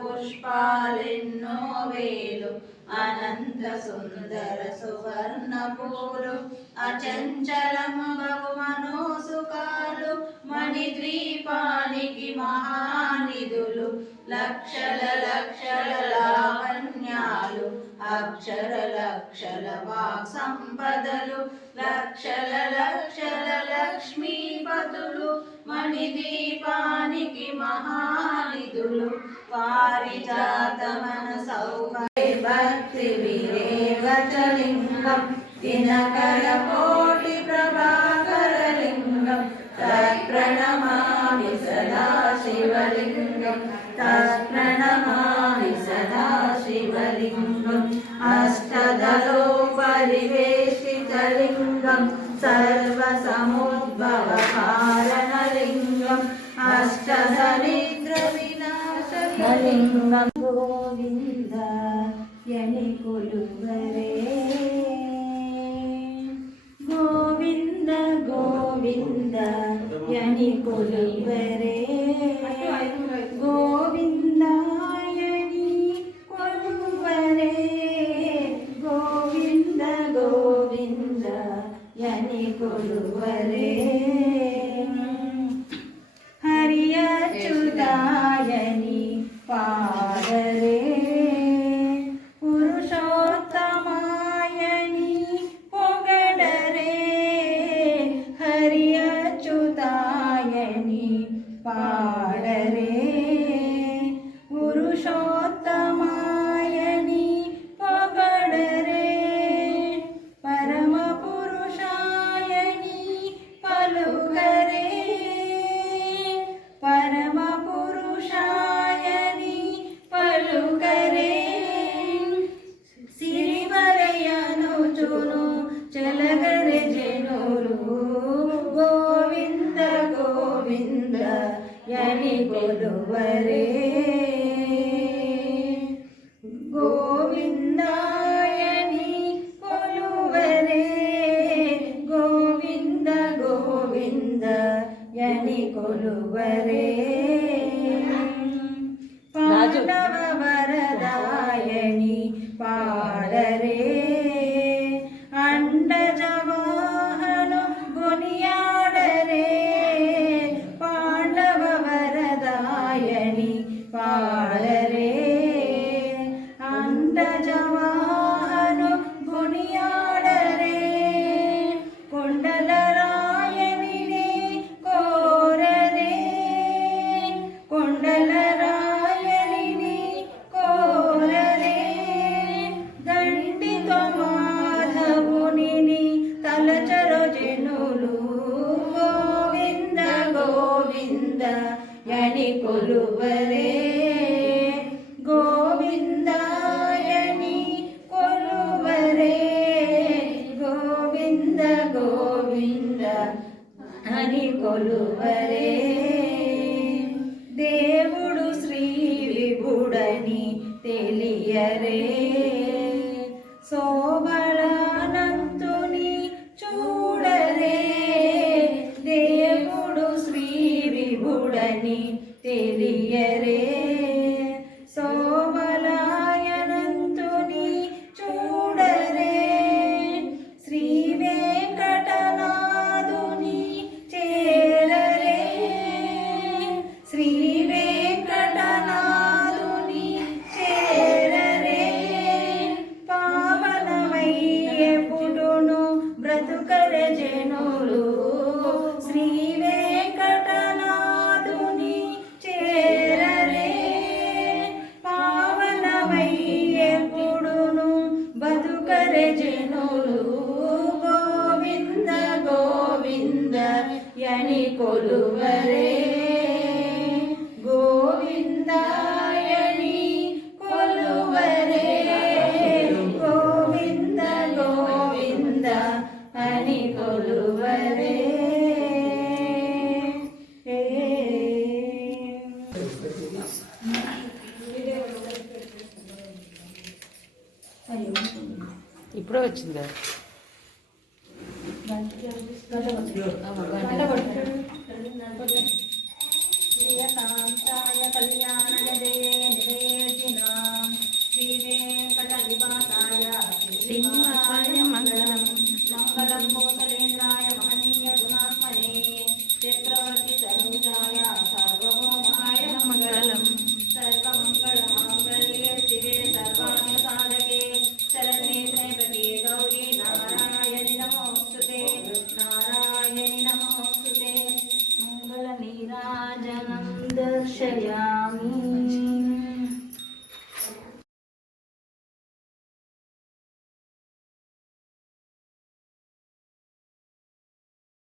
పుష్పాలెన్నో వేలు అనంత సుందర సువర్ణ పూలు అచంచలము బహు మనోసుకాలు మణిద్వీపానికి మహానిధులు లక్షల లక్షల లావణ్యాలు అక్షర లక్షల వాక్ సంపదలు లక్షల లక్షల లక్ష్మీపతులు మణిదీపానికి మహానిధులు పారిజాతమన సౌభాగ్య భక్తి విరేవచలింగం దినకర కోటి ప్రభాకరలింగం తత్ప్రణమామి సదా శివలింగం తత్ప్రణమామి సదా శివలింగం అష్టదలో పరివేష్టితలింగం సర్వసముద్భవ కారణలింగం అష్టదరిద్ర వినాశలింగం గోవింద యని కొలువరే గోవింద గోవింద యని కొలువరే గోవింద యని కొలువరే గోవింద గోవింద యని కొలువరే హరి అచ్యుతాయని పాదరే పురుషోత్తమాయని పొగడరే హరి అచ్యుతాయని పాడరే పురుషోత్తమాయని పొగడరే పరమ పురుషాయని పలుకరే పరమ పురుషాయని పలుకరే సిరివరయనుచును చలగరే జనులు గోవింద గోవింద యని కొలువరే గోవిందాయని కొలువరే గోవింద గోవింద యని కొలువరే పాండవ వరదాయని పాడరే అండజవాహను గునియాడరే పాండవ వరదాయని పాడరే అండజవాహను గునియాడరే కొండల రాయనినే కోరరే కొండల రాయనిని కోరరే దండితో మాధవునిని తలచరు జనులు గోవింద గోవింద యని కొలువరే గోవిందాయని కొలువరే గోవింద గోవింద అని కొలువరే దేవుడు శ్రీ విభుడని తెలియరే శోభలానంతుని చూడరే దేవుడు శ్రీ విభుడని తెలియరే శోభలాయనంతుని చూడరే శ్రీ వెంకటనాథుని చేరరే శ్రీ వెంకటనాథుని చేరరే పావనమయ్యే పుడును బ్రతుకరే జనులు శ్రీ వెంకటనాథుని చేరరే పావనమయ్యే పుడును బతుకరే జనులు గోవింద గోవింద యని కొలువరే గోవిందాయని కొలువరే గోవింద గోవింద అని కొలువరే ఇప్పుడే వచ్చిందా కళ్యాణ दर्शयामि